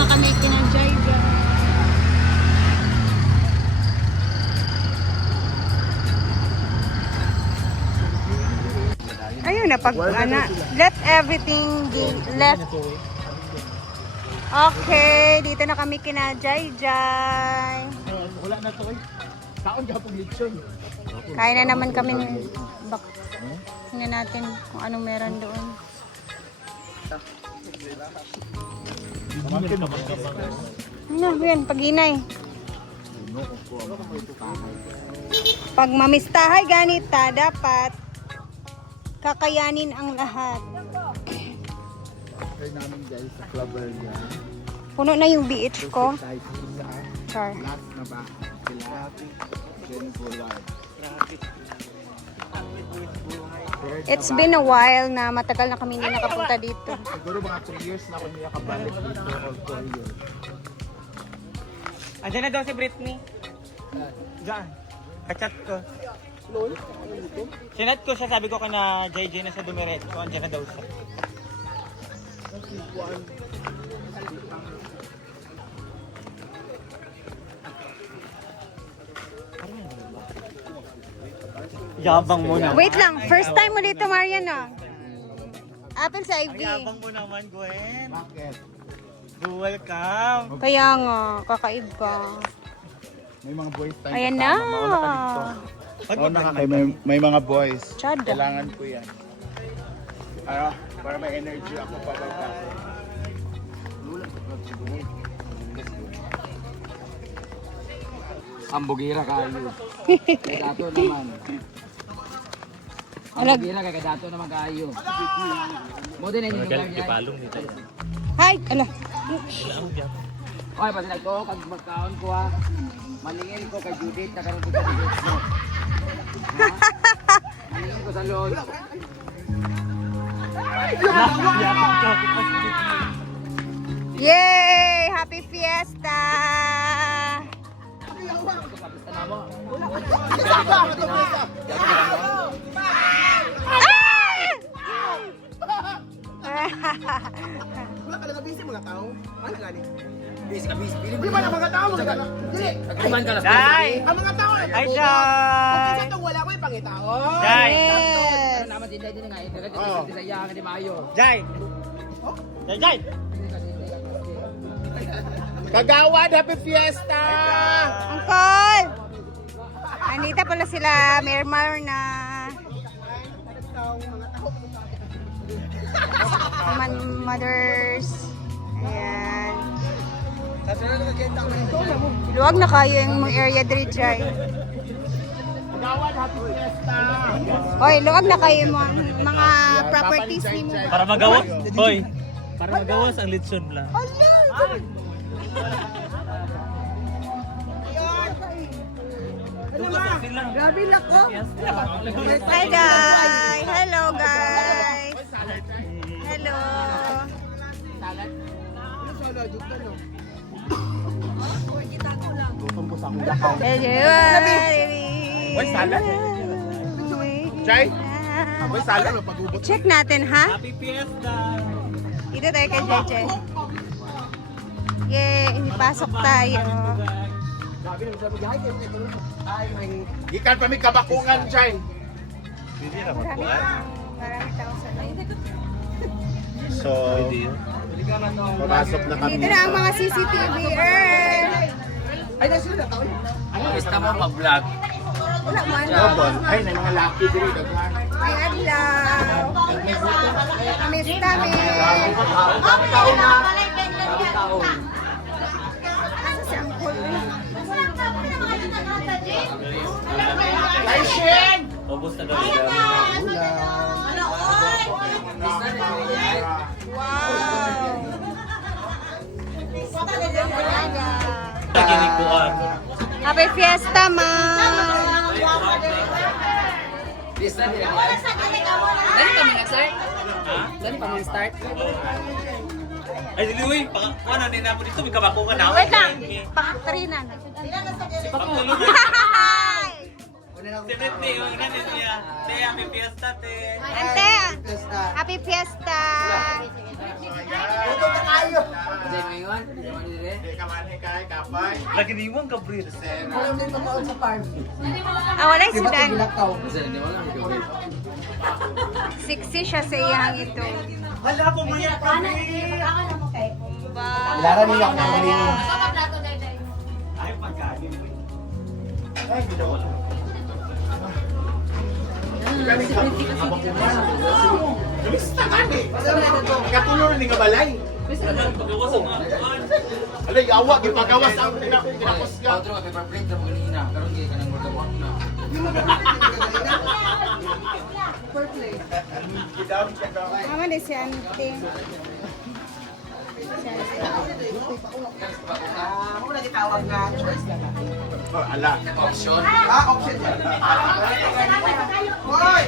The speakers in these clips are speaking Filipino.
na kami kinajay dyan. Ayun na, pag let everything be left. Okay, dito na kami kinajay-jay. Wala na to eh. Kaon ka pong lechon. Kain na naman kami ng bak. Tingnan natin kung anong meron doon. Ano, yan, pag-inay. Pag mamistahay ganita, dapat kakayanin ang lahat. Kaya namin guys sa Clubber yan. Puno na yung BH ko. Kahit sa Char. last na ba? Sila. Jennifer. It's been a while na matagal na kami hindi nakapunta dito. Siguro mga 3 years na ako hindi nakabalik dito or 4 years. Andiyan na daw si Britney. Diyan. Kachat ko. Sinat ko siya, sabi ko kana JJ na sa Dumiretso. Andiyan na daw siya. Yabang mo na. Wait lang, first time mo dito, Mariana. Apple sa IV. Yabang mo naman, Gwen. Bakit? Welcome. Kaya nga, kakaiba. May mga boys tayo. Ayan na. Mauna ka dito. Mauna ka kay may mga boys. Chad. Kailangan ko yan. Ano? Para may energy ako pababa. Ambugira kayo. Kadato naman. Alag. Ambugira kay kadato naman kayo. Mo din ninyo lugar niya. Hi! Ala. Oy, pati nagko kag magkaon ko ha. Malingin ko kay Judith na karon ko sa Judith mo. Malingin ko sa loob. Yay! Happy Fiesta! Wala ka lang busy mga tao. Ano gani? Bis ka bis. Di ba na mga tao mga dili. Agriman ka lang. Jai! Ang mga tao ay Hi, Kung Jai! isa tong wala ko yung pangitao. Jai! Yes! Naman din dahil din nga ito sa iya nga di maayo. Jai! Jai! Jai! Kagawad, happy fiesta! Uncle! Andito pala sila, Mermar na mothers. Ayan. Luwag na kayo yung mga area diri, Jai. Kagawad, happy fiesta! Hoy, luwag na kayo yung mga properties ni mo. Para magawas. Hoy! Para magawas ang lechon lang. Grabe lako. Hi guys. Hello guys. Hello. Hello. Uy, salad. Jai? Uy, salad. Check natin ha. Happy Fiesta! Dito tayo kay Jeje. Yay, pasok tayo. Gikan pa may kabakungan, Jai. Marami tao sa loob. So, papasok na kami. Dito na ang mga CCTV. Basta mo mag-vlog. Wala man. Robon. Ay, may mga lucky dito. Daghan. May adlaw. Kamista me. Asa si Angkol? Ay, Shen! Ubus na daw. Wow. Naginikuan. Happy Fiesta, ma'am. Bista nila. Dali kami nag-start? Ha? Dali pa mag-start? Ay, dili, ano, din na po dito, may kabakungan na. Wait lang. Pang-trinan. Pagtulog. Hi! Si Britney, yung nanin niya. Te, happy fiesta, te. Ante, happy fiesta. Jay, ngayon? Hindi naman dire. Hindi ka man kay kapay. Lagi ni Wong Gabriel. Alam din pagkaon sa farm. Wala Di si ba ito Dan. bilakaw? Kasi hindi mo lang ikaw. Sexy siya sa iyang ito. Hala po mo yan kami. Lara niya ako ng malino. Ay, pagkain. Ay, bidaw. Basta kani. Katulong ni nga balay. Pagkawas ang mga kuhan. Alay, awa, gipagawas ang tinapos ka. Outro ka paper plate na mo ganina. Karon kay kanang magdawak na. Gidawit ka ka. Mama di si Ante. Ako na gitawag na choice na lang. Oh, ala. Option. Option yan. Hoy!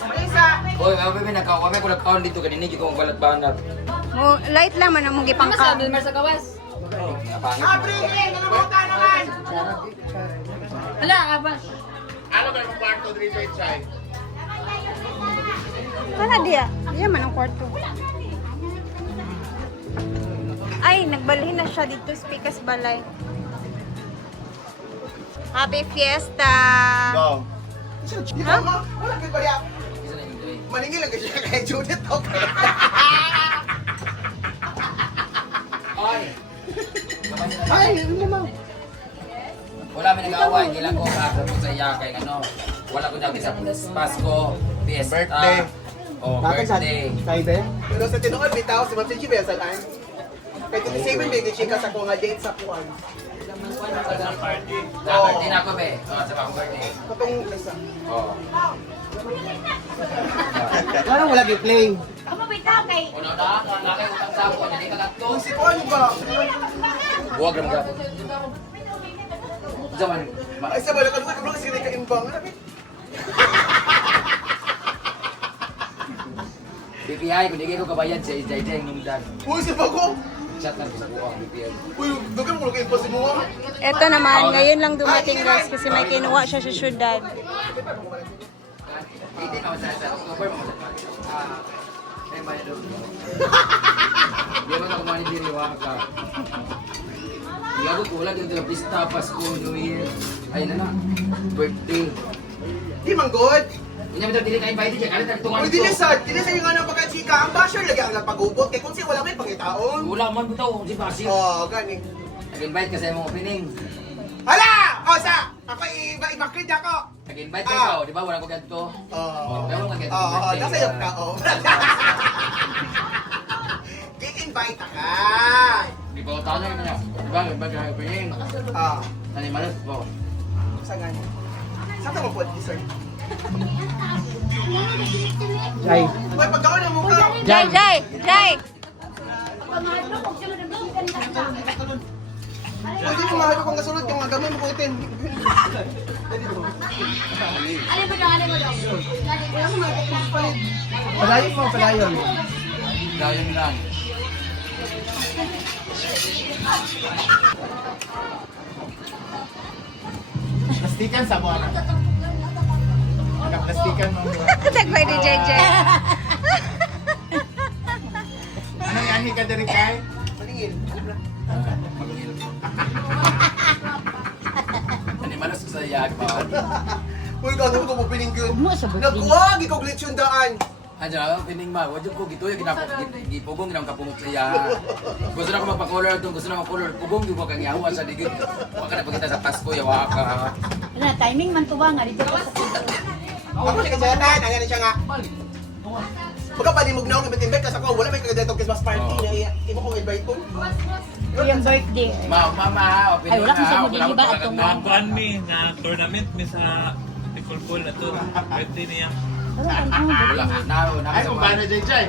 Marisa! Oy, kami nakaw. Kami ko nagkaon dito kanina gito ang balat-banat. Mo light lang man ang mong gipangka. Napangit. April! Nanabutan naman! Ano ba yung kwarto dito, Chay? Kana diya. Diya man ang kwarto. Ay, nagbalhin na siya dito sa Pikas Balay. Happy Fiesta! Go. Ha? Wala kayo ba yan? Isa na yung day. Maningil lang siya kay Judith, okay? Ay. Ay, ano naman? Wala may nag-away, hindi lang ko kakabot sa iya kay ano. Wala ko dati sa Pasko, Fiesta. Birthday. Oh, birthday. Kay Ben? Pero sa tinuod, bitaw, si Ma'am Gigi ba sa line? Kay 27 may gachika sa kung nga date sa kuwan. Sa birthday na ako, be. Oh, sa akong birthday. Katong isa. Oh. Parang wala gi-play. Una na, nakay utang sa ako, hindi ka gatto. Kung si Kuan ba? Huwag lang gapon. Zaman. Ay sa balakan ko, kasi hindi ka imbang. Ano ba? BPI, kung hindi ko kabayad sa Jai nung dan. Uy, si Bago! Chat na sa buwang BPI. Uy, dagan mo lang kayo si Mua. Ito naman, ngayon lang dumating guys kasi may kinuha siya sa syudad. Hindi naman sa October mo sa may bayad doon. Di ba ako manidiriwa ka? Iyagot ko wala yung pista, Pasko, New Year. Ay na na, birthday. Di man good. Hindi naman dili kayo bayad dyan, kalit na Uy, dili sa yung ano pagkachika. Ang basher lagi ang nagpagubot. Kaya kung siya wala may pangitaon. Wala man bitaw, si Basi. Oh, gani. Nag-invite ka sa imong opening. Hala! O sa! Ako ibakid ako. Nag-invite ka ikaw, di ba? Wala ko ganito. Oh. Pero nga ganito. Oo, nasa iyo ka. Oh. Gi-invite ka. Di ba ko tanong niya? Di ba? Nag-invite ka opening. Ah, Nanimalas po. sa gani. Saan ka mo po, sir? Jai. Uy, pagkaon ang mukha. Jai, Jai, Jai! Uy, di mo mahalo kong kasulod yung mga gamay mo kuitin. Padayon mo, padayon. Dahil yun lang. Plastikan sa buwan. Nakaplastikan mo. Tagbay ni JJ. Anong yahi ka diri kay? Maningil. Nanimalas ko sa iyag pa. Uy, gano'n ko po pininggan. Nagkuwag, ikaw glitch yung daan. Andiyan ako, pining ma. Wadyo ko gito yung gipugong ginang kapungok sa iya. Gusto na ko magpa-color itong, gusto na mag-color. Pugong yung kang yawa sa digid. Huwag ka na pagkita sa Pasko, yawa ka. Wala, timing man to ba nga dito ka sa Ako siya kasatan, ang gano'n siya nga. Pagka palimog na ako, invite ka sa ko, wala may kagadetong Christmas party na imo kong invite ko. iyang birthday. Mama ha, o Ay, wala kang ha, sabi, di ba? Atong Nakakuan mi na tournament mi sa Tikulpul na to. Birthday niya. Wala, na, Ay, kung paano dyan, Chay?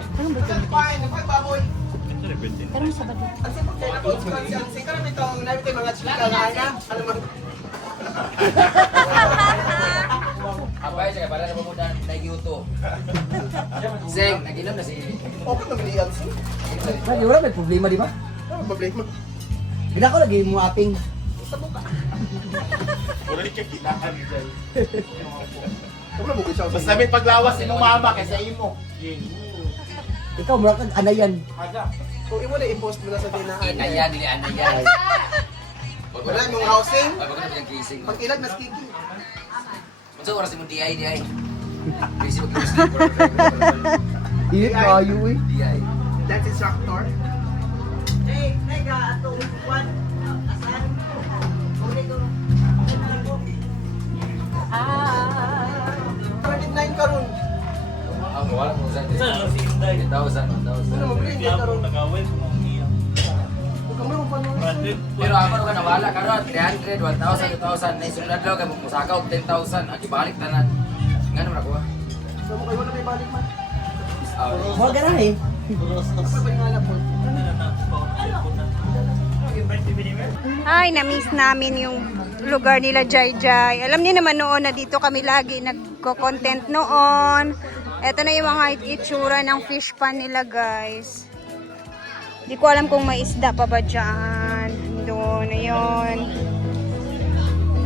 Fine, nakoy baboy. Ito na birthday. Karong Sabado. Ang sipag kayo na po, ang sika namin itong namin tayo mga chika nga na. Alam mo, Abay, sige, para na pumunta na yuto. Zeng, nag-inom na si... okay naman ni Elsie. Wala may problema, di ba? Ano problema? Bila ko lagi mo ating. Wala ka kailangan dyan. Wala mo siya. Basta may paglawas si mama kaysa imo. Ikaw, mura kang anayan. Kung imo na i-post mo na sa tinaan. Inayan, dili anayan. Wala mong housing. Ay, bakit na kissing? Pag ilag na kiki. Unsa oras mo DI? Busy mo kung Init na ayo eh. DI. Dance instructor. Ah. 29 karon. Ah, wala mo sa Isa lang si Inday. 1,000, 1,000. Ano mo bring Kaya karon? po nag-away sa mga niya. Kung meron pa nun. Branded. Pero ako ka nawala karon 300, 1,000, 2,000. Na isunod daw kay musakaw 10,000. Agi balik tanan. Nga naman ako. So mo kayo na may balik man. Mura ka na eh. Ako ba yung alap mo? Ay, na-miss namin yung lugar nila Jai Jai. Alam niyo naman noon na dito kami lagi nagko-content noon. Ito na yung mga itsura ng fish pan nila, guys. Hindi ko alam kung may isda pa ba dyan. Doon, ayun.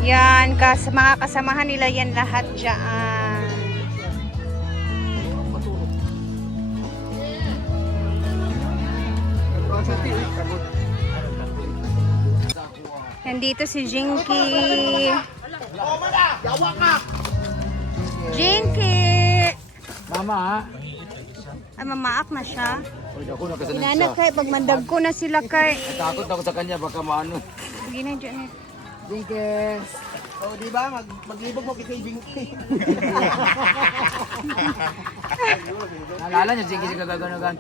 Yan, mga kasamahan nila yan lahat dyan. Nandito si Jinky. Jinky! Mama ha. Ay, mamaak na siya. Oy, ako na kasanan Inanak kay, pag mandag ko na sila kay. Takot ako sa kanya baka maano. Sige na dyan eh. Jinky. Oh, di ba? Maglibog mo kay Binky. Naalala niyo Jinky sa gaganogan.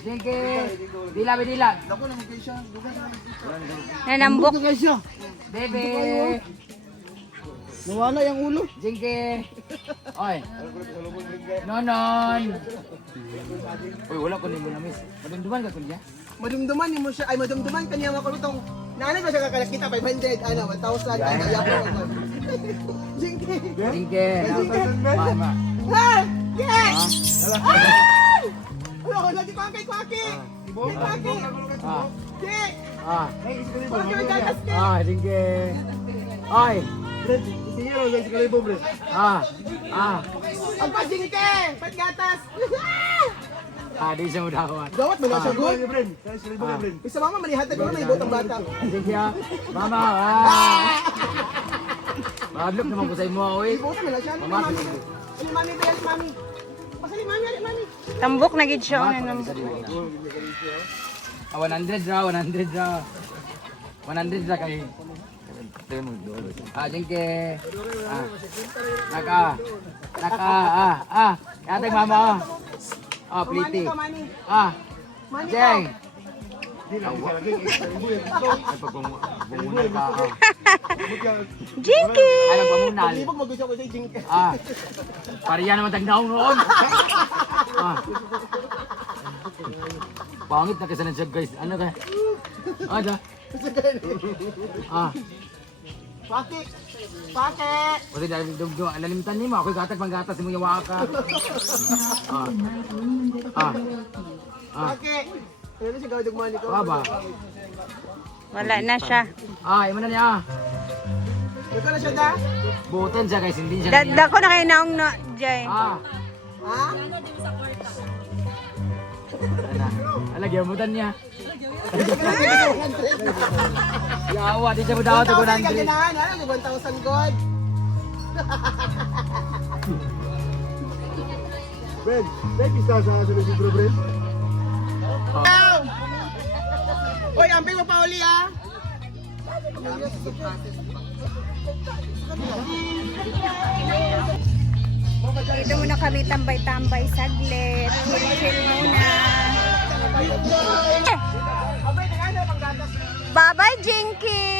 Jinky. Dila be dila. Ako na mo siya. Dugan na. Nanambok. Bebe. Nawala yung ulo. Jinky. Oy. Nonon. Uy, wala ko nimo na miss. Madumduman ka kunya. Madumduman ni mo siya. Ay, madumduman kanya mga kulutong. Nanay ba siya kakalakita? 500, ano, 1,000, ano, yapo. Jinky. Jinky. Mama. Ah! Yes! Ano, lagi kwaki, kwaki! Kwaki! Ah. Jik! Ah. Kwaki, may gatas ka! Ah, Jinky. Oy. Ah. Ah. Ang pajingke! Pat gatas! Ah, di siya mo dawat. Gawat mo na siya, good? Isa mama, manihatag ko na may botang bata. Jinky ah. Mama. Ah. Mablok naman ko sa imo, oy. Botang na lang siya. Ano Mama, mami? Ano mami ba yan, mami? Pasali mami, ano mami? Tambok na gid siya. Ano. Ah, 100 raw, 100 raw. 100 ra kay. Ah, Jinky. Ah. Naka. Yate mama. Ah, Mami pliti. ka, mami. Ah. Mami ka. Jeng. Jinky! Ay, nagpamunal. Libog mo gusto ko sa jingke. Ah. Pariya naman tagnaong noon. Ah. Pangit na kasanan siya guys. Ano ka? Ada. Ah. Kwaki! Kwaki! Kasi nalimtan ni mo. Ako'y gatag panggatas mo yawa ka. Ah. Ah. Ah. Kwaki! Ano siya gawin dugmani ko? Baba. Wala na siya. Ah, imo na niya. Ikaw na siya da? Butin siya guys, hindi siya. Dako na kayo naong na, Jai. Ah. Ha? Alagyan mo tan niya. Yawa, di siya mo daw to 1,000 ka 100. ganahan, ano? 1,000 God. Ben, isa sa libro, Ben. Oy, amping mo pa uli ah. Dito muna kami tambay-tambay saglit. Chill muna. Bye-bye, Jinky!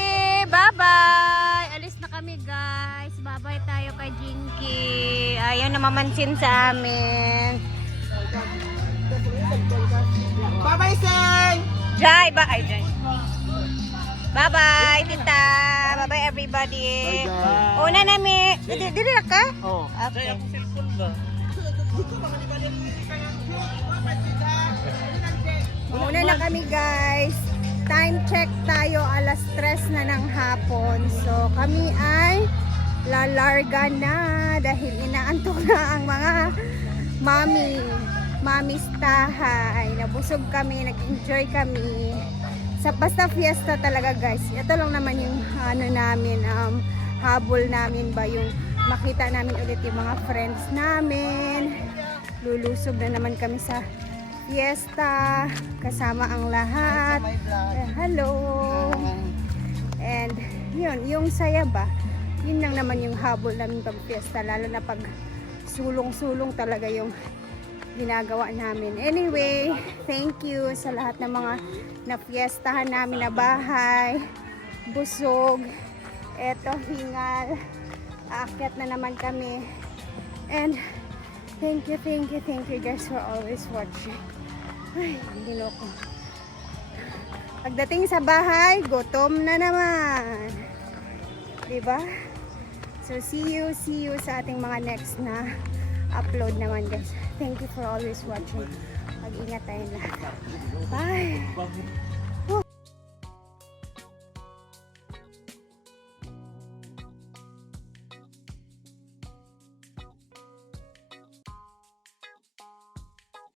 Bye-bye! Alis na kami, guys. Bye-bye tayo kay Jinky. Ayaw na mamansin sa amin. Bye-bye, Seng! Jai! Bye, Jai. Bye-bye, tita! Bye-bye, everybody! Una nami. Dili na ka? Oo. Okay. Ang cellphone ba? Una na kami, guys. Time check tayo, alas 3 na ng hapon. So, kami ay lalarga na dahil inaantok na ang mga mami. mamistahay. Nabusog kami, nag-enjoy kami. Sa basta fiesta talaga guys. Ito lang naman yung ano namin, habol namin ba yung makita namin ulit yung mga friends namin. Lulusob na naman kami sa fiesta kasama ang lahat. Hello. And yun, yung saya ba? Yun lang naman yung habol namin pag fiesta, lalo na pag sulong-sulong talaga yung ginagawa namin. Anyway, thank you sa lahat ng mga na-fiestahan namin na bahay. Busog. Eto, hingal. Aakyat na naman kami. And thank you guys for always watching. Ay, hindi ko. Pagdating sa bahay, gutom na naman. Diba? So, see you sa ating mga next na upload naman guys. Thank you for always watching. Mag-ingat tayo lahat. Bye!